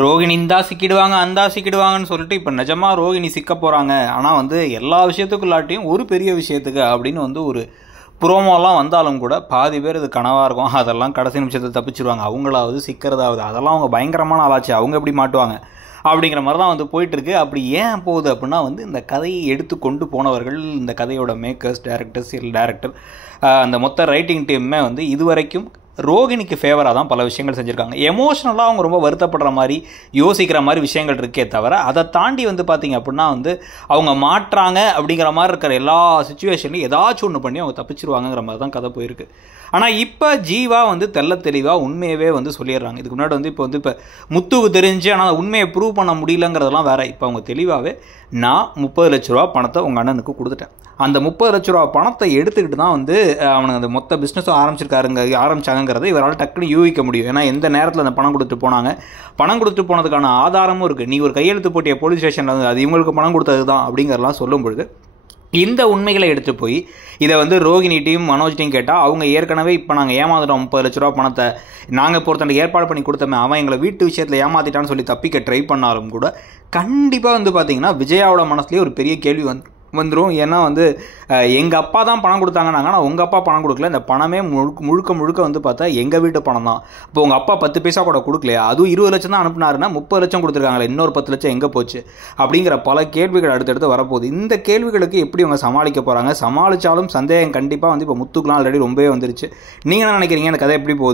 ரோகிணி இந்தா சிக்கிடுவாங்க அந்தா சிக்கிடுவாங்கன்னு சொல்லிட்டு இப்போ நிஜமாக ரோகிணி சிக்க போகிறாங்க. ஆனால் வந்து எல்லா விஷயத்துக்குள்ளாட்டியும் ஒரு பெரிய விஷயத்துக்கு அப்படின்னு வந்து ஒரு ப்ரோமோலாம் வந்தாலும் கூட பாதி பேர் இது கனவாக இருக்கும். அதெல்லாம் கடைசி நிமிஷத்தை தப்பிச்சிருவாங்க. அவங்களாவது சிக்கிறதாவது அதெல்லாம் அவங்க பயங்கரமான ஆளாச்சு, அவங்க எப்படி மாட்டுவாங்க அப்படிங்கிற மாதிரி தான் வந்து போயிட்டுருக்கு. அப்படி ஏன் போகுது அப்படின்னா வந்து இந்த கதையை எடுத்து கொண்டு போனவர்கள், இந்த கதையோட மேக்கர்ஸ், டேரக்டர், அந்த மொத்த ரைட்டிங் டீமுமே வந்து இதுவரைக்கும் ரோகிணிக்கு ஃபேவராக தான் பல விஷயங்கள் செஞ்சுருக்காங்க. எமோஷ்னலாக அவங்க ரொம்ப வருத்தப்படுற மாதிரி யோசிக்கிற மாதிரி விஷயங்கள் இருக்கே தவிர, அதை தாண்டி வந்து பார்த்திங்க அப்படின்னா வந்து அவங்க மாட்டுறாங்க அப்படிங்கிற மாதிரி இருக்கிற எல்லா சுச்சுவேஷன்லையும் ஏதாச்சும் ஒன்று பண்ணி அவங்க தப்பிச்சிருவாங்கிற மாதிரி தான் கதை போயிருக்கு. ஆனால் இப்போ ஜீவா வந்து தெளிவாக உண்மையவே வந்து சொல்லிடுறாங்க. இதுக்கு முன்னாடி வந்து இப்போ முத்துவுக்கு தெரிஞ்சு ஆனால் உண்மையை ப்ரூவ் பண்ண முடியலங்கிறதெல்லாம் வேறு. இப்போ அவங்க தெளிவாகவே நான் 30 லட்ச ரூபா பணத்தை உங்கள் அண்ணனுக்கு கொடுத்துட்டேன். அந்த 30 லட்ச ரூபா பணத்தை எடுத்துக்கிட்டு தான் வந்து அவனுக்கு அந்த மொத்த பிஸ்னஸும் ஆரம்பிச்சாங்கிறத இவரால் டக்குன்னு யூகிக்க முடியும். ஏன்னா எந்த நேரத்தில் அந்த பணம் கொடுத்துட்டு போனாங்க, பணம் கொடுத்துட்டு போனதுக்கான ஆதாரமும் இருக்குது. நீ ஒரு கையெழுத்து போட்டிய போலீஸ் ஸ்டேஷனில் வந்து அது இவங்களுக்கு பணம் கொடுத்தது தான் அப்படிங்கிறலாம் சொல்லும் பொழுது இந்த உண்மைகளை எடுத்து போய் இதை வந்து ரோகிணி டீம், மனோஜ் டீம் கேட்டால் அவங்க ஏற்கனவே இப்போ நாங்கள் ஏமாந்துட்டோம் 30 லட்ச ரூபா பணத்தை நாங்கள் பொறுத்தவரை ஏற்பாடு பண்ணி கொடுத்தோமே, அவன் எங்களை வீட்டு விஷயத்தில் ஏமாற்றிட்டான்னு சொல்லி தப்பிக்க ட்ரை பண்ணாலும் கூட கண்டிப்பாக வந்து பார்த்திங்கன்னா விஜயாவோட மனசுலேயே ஒரு பெரிய கேள்வி வந்துடும். ஏன்னா வந்து எங்கள் அப்பா தான் பணம் கொடுத்தாங்கன்னாங்க, ஆனால் உங்கள் அப்பா பணம் கொடுக்கல, இந்த பணமே முழுக்க வந்து பார்த்தா எங்கள் வீட்டு பணம் தான். இப்போ உங்கள் அப்பா 10 பைசா கூட கொடுக்கலையா, அதுவும் 20 லட்சம் தான் அனுப்புனாருன்னா 30 லட்சம் கொடுத்துருக்காங்களே, இன்னொரு 10 லட்சம் எங்கே போச்சு அப்படிங்கிற பல கேள்விகள் அடுத்தடுத்து வரப்போகுது. இந்த கேள்விகளுக்கு எப்படி அவங்க சமாளிக்க போகிறாங்க, சமாளித்தாலும் சந்தேகம் கண்டிப்பாக வந்து இப்போ முத்துக்குலாம் ஆல்ரெடி ரொம்பவே வந்துருச்சு. நீங்கள் என்ன நினைக்கிறீங்க, இந்த கதை எப்படி போகுது?